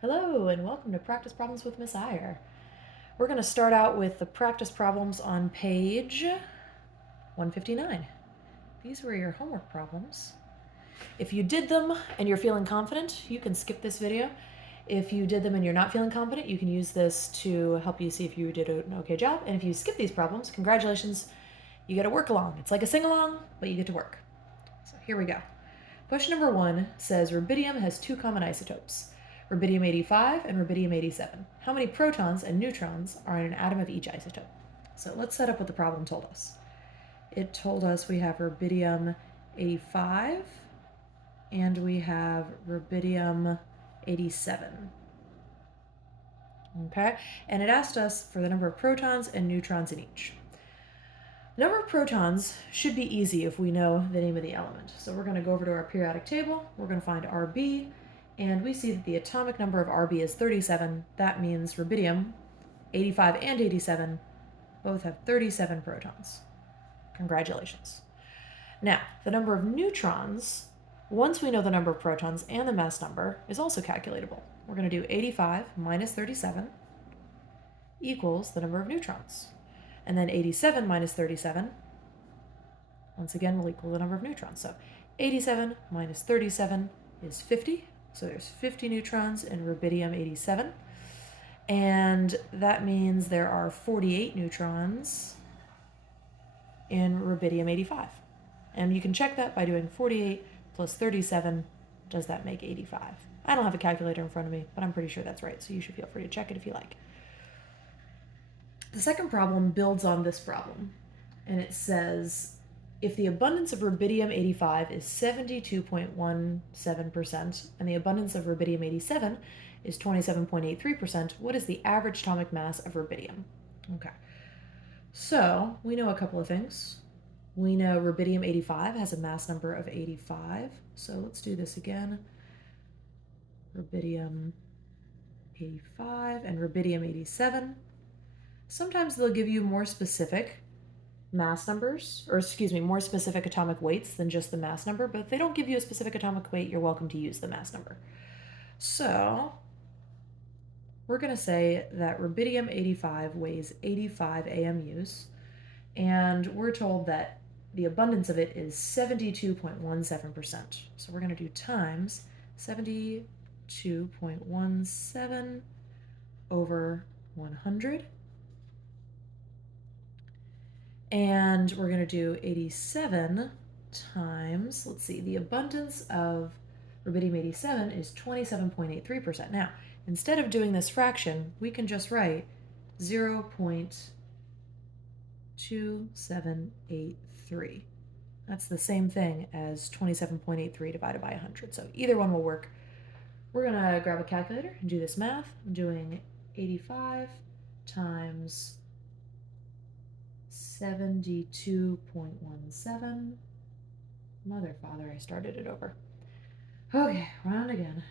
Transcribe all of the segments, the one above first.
Hello and welcome to Practice Problems with Miss Iyer. We're going to start out with the practice problems on page 159. These were your homework problems. If you did them and you're feeling confident, you can skip this video. If you did them and you're not feeling confident, you can use this to help you see if you did an okay job. And if you skip these problems, congratulations, you get a work along. It's like a sing along, but you get to work. So here we go. Question number 1 says rubidium has two common isotopes, rubidium 85 and rubidium 87. How many protons and neutrons are in an atom of each isotope? So let's set up what the problem told us. It told us we have rubidium 85 and we have rubidium 87. Okay, and it asked us for the number of protons and neutrons in each. The number of protons should be easy if we know the name of the element. So we're going to go over to our periodic table, we're going to find Rb, and we see that the atomic number of Rb is 37. That means rubidium, 85 and 87, both have 37 protons. Congratulations. Now, the number of neutrons, once we know the number of protons and the mass number, is also calculatable. We're going to do 85 minus 37 equals the number of neutrons. And then 87 minus 37, once again, will equal the number of neutrons. So 87 minus 37 is 50. So there's 50 neutrons in rubidium 87. And that means there are 48 neutrons in rubidium 85. And you can check that by doing 48 plus 37. Does that make 85? I don't have a calculator in front of me, but I'm pretty sure that's right. So you should feel free to check it if you like. The second problem builds on this problem, and it says if the abundance of rubidium 85 is 72.17% and the abundance of rubidium 87 is 27.83%, what is the average atomic mass of rubidium? Okay, so we know a couple of things. We know rubidium 85 has a mass number of 85, so let's do this again. Rubidium 85 and rubidium 87. Sometimes they'll give you more specific mass numbers, or more specific atomic weights than just the mass number, but if they don't give you a specific atomic weight, you're welcome to use the mass number. So we're going to say that rubidium 85 weighs 85 AMUs, and we're told that the abundance of it is 72.17%. So we're going to do times 72.17 over 100. And we're going to do 87 times, let's see, the abundance of rubidium 87 is 27.83%. Now, instead of doing this fraction, we can just write 0.2783. That's the same thing as 27.83 divided by 100. So either one will work. We're going to grab a calculator and do this math. I'm doing 85 times 72.17. Mother, father, I started it over. Okay, round again.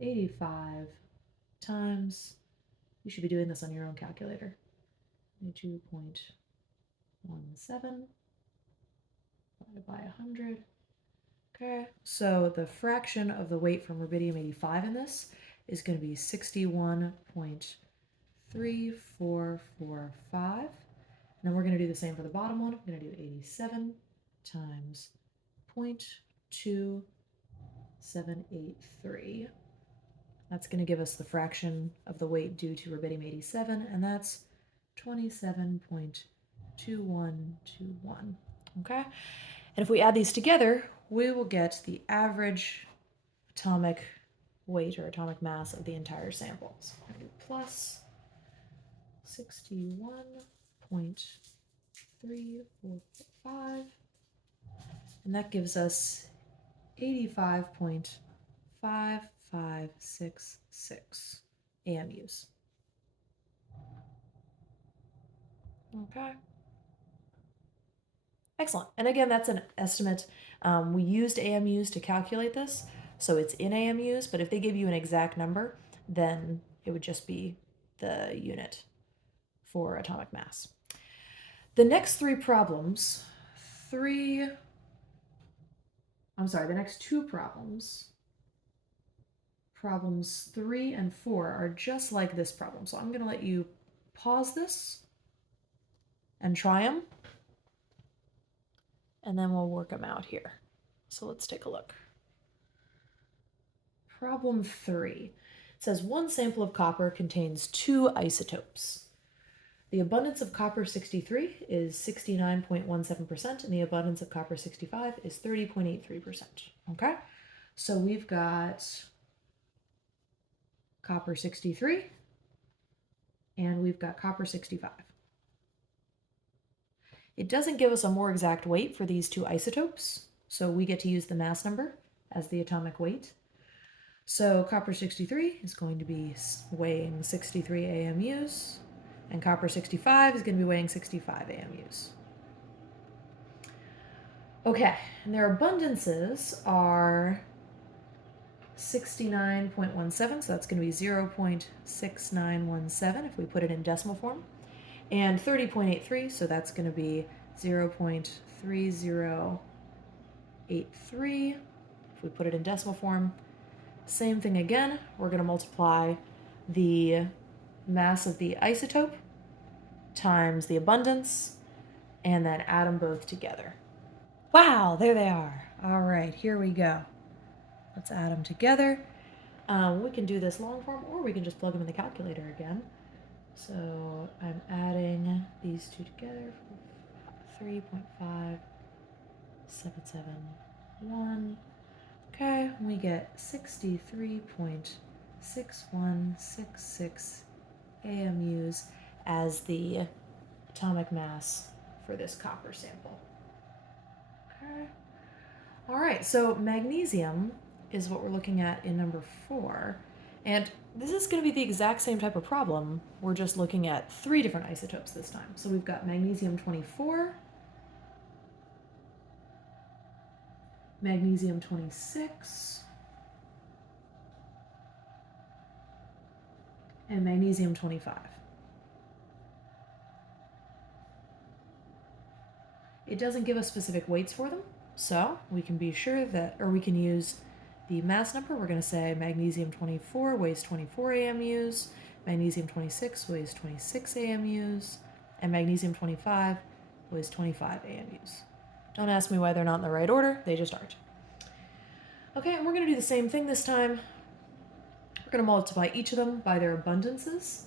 85 times, you should be doing this on your own calculator. 72.17 divided by 100. Okay, so the fraction of the weight from rubidium 85 in this is going to be 61.3445. And then we're going to do the same for the bottom one. We're going to do 87 times 0.2783. That's going to give us the fraction of the weight due to rubidium 87, and that's 27.2121. Okay? And if we add these together, we will get the average atomic weight or atomic mass of the entire sample. So we're going to do plus 61.3445, and that gives us 85.5566 AMUs. Okay. Excellent. And again, that's an estimate. We used AMUs to calculate this, so it's in AMUs, but if they give you an exact number, then it would just be the unit for atomic mass. The next the next two problems problems 3 and 4 are just like this problem. So I'm going to let you pause this and try them, and then we'll work them out here. So let's take a look. Problem 3. It says one sample of copper contains 2 isotopes. The abundance of copper 63 is 69.17%, and the abundance of copper 65 is 30.83%. Okay? So we've got copper 63, and we've got copper 65. It doesn't give us a more exact weight for these 2 isotopes, so we get to use the mass number as the atomic weight. So copper 63 is going to be weighing 63 AMUs, and copper 65 is going to be weighing 65 AMUs. Okay, and their abundances are 69.17, so that's going to be 0.6917 if we put it in decimal form, and 30.83, so that's going to be 0.3083 if we put it in decimal form. Same thing again, we're going to multiply the mass of the isotope times the abundance, and then add them both together. Wow, there they are. All right, here we go. Let's add them together. We can do this long form, or we can just plug them in the calculator again. So I'm adding these 2 together. 3.5771. Okay, we get 63.6166 AMUs as the atomic mass for this copper sample. Okay. All right, so magnesium is what we're looking at in number 4. And this is going to be the exact same type of problem. We're just looking at 3 different isotopes this time. So we've got magnesium 24, magnesium 26, and magnesium 25. It doesn't give us specific weights for them, so we can be sure that, or we can use the mass number. We're going to say magnesium 24 weighs 24 AMUs, magnesium 26 weighs 26 AMUs, and magnesium 25 weighs 25 AMUs. Don't ask me why they're not in the right order, they just aren't. Okay, and we're going to do the same thing this time. We're going to multiply each of them by their abundances.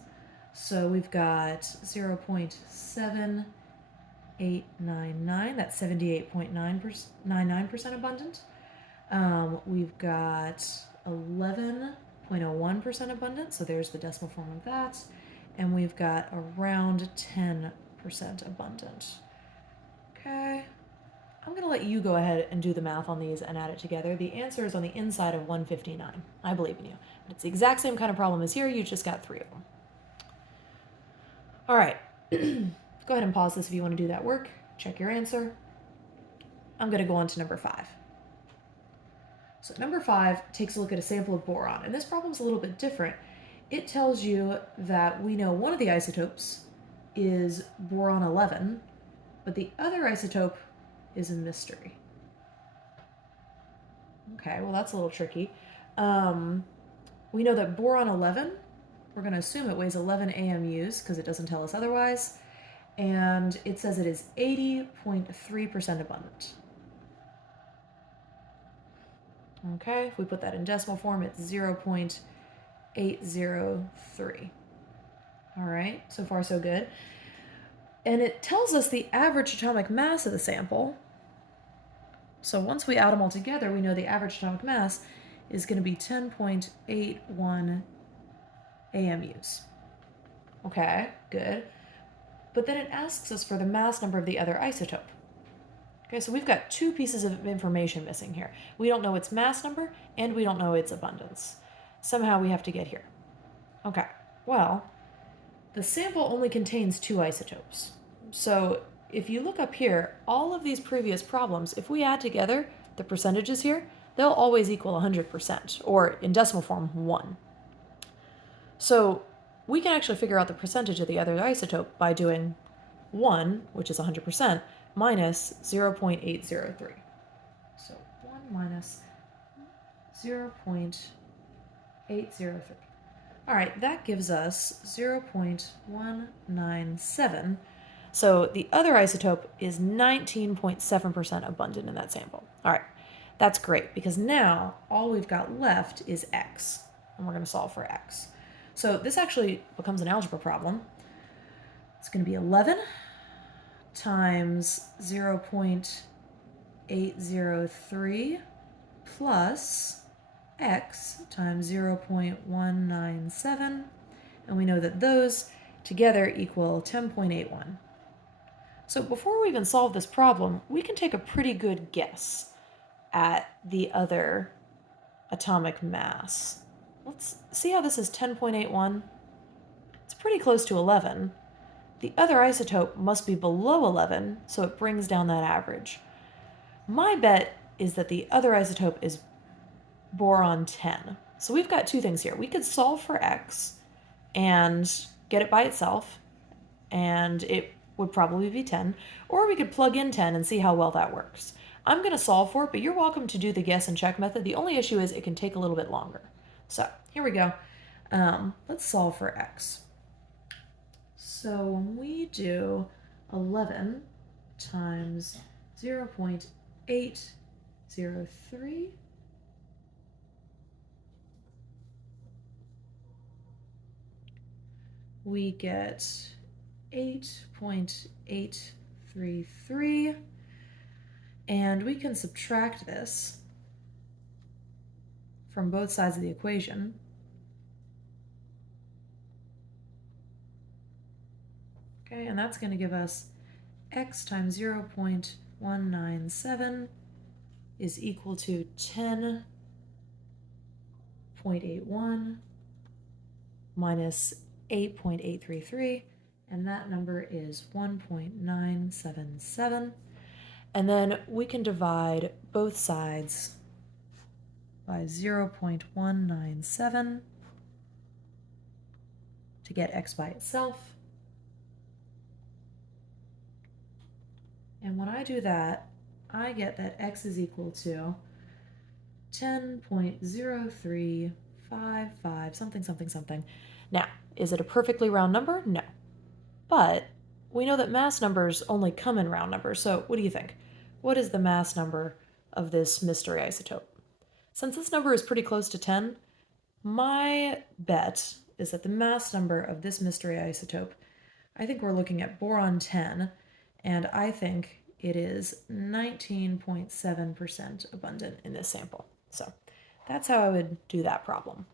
So we've got 0.7899, that's 78.99% abundant. We've got 11.01% abundant, so there's the decimal form of that. And we've got around 10% abundant. Okay, I'm going to let you go ahead and do the math on these and add it together. The answer is on the inside of 159. I believe in you. It's the exact same kind of problem as here, you just got 3 of them. All right, go ahead and pause this if you want to do that work. Check your answer. I'm going to go on to number 5. So number 5 takes a look at a sample of boron, and this problem's a little bit different. It tells you that we know one of the isotopes is boron 11, but the other isotope is a mystery. Okay, well that's a little tricky. We know that boron 11, we're going to assume it weighs 11 AMUs because it doesn't tell us otherwise, and it says it is 80.3% abundant. Okay, if we put that in decimal form, it's 0.803. All right, so far so good. And it tells us the average atomic mass of the sample. So once we add them all together, we know the average atomic mass is going to be 10.81 AMUs. Okay, good. But then it asks us for the mass number of the other isotope. Okay, so we've got 2 pieces of information missing here. We don't know its mass number, and we don't know its abundance. Somehow we have to get here. Okay, well, the sample only contains 2 isotopes. So if you look up here, all of these previous problems, if we add together the percentages here, they'll always equal 100%, or in decimal form, 1. So we can actually figure out the percentage of the other isotope by doing 1, which is 100%, minus 0.803. So 1 minus 0.803. 803. All right, that gives us 0.197. So the other isotope is 19.7% abundant in that sample. All right, that's great because now all we've got left is X, and we're going to solve for X. So this actually becomes an algebra problem. It's going to be 11 times 0.803 plus X times 0.197, and we know that those together equal 10.81. So before we even solve this problem, we can take a pretty good guess at the other atomic mass. Let's see how this is 10.81. It's pretty close to 11. The other isotope must be below 11, so it brings down that average. My bet is that the other isotope is boron 10. So we've got two things here. We could solve for X and get it by itself, and it would probably be 10, or we could plug in 10 and see how well that works. I'm going to solve for it, but you're welcome to do the guess and check method. The only issue is it can take a little bit longer. So here we go. Let's solve for X. So when we do 11 times 0.803, we get 8.833, and we can subtract this from both sides of the equation. Okay, and that's going to give us X times 0.197 is equal to 10.81 minus 8.833, and that number is 1.977. And then we can divide both sides by 0.197 to get X by itself. And when I do that, I get that X is equal to 10.0355 something something something. Now, is it a perfectly round number? No. But we know that mass numbers only come in round numbers, so what do you think? What is the mass number of this mystery isotope? Since this number is pretty close to 10, my bet is that the mass number of this mystery isotope, I think we're looking at boron 10, and I think it is 19.7% abundant in this sample. So that's how I would do that problem.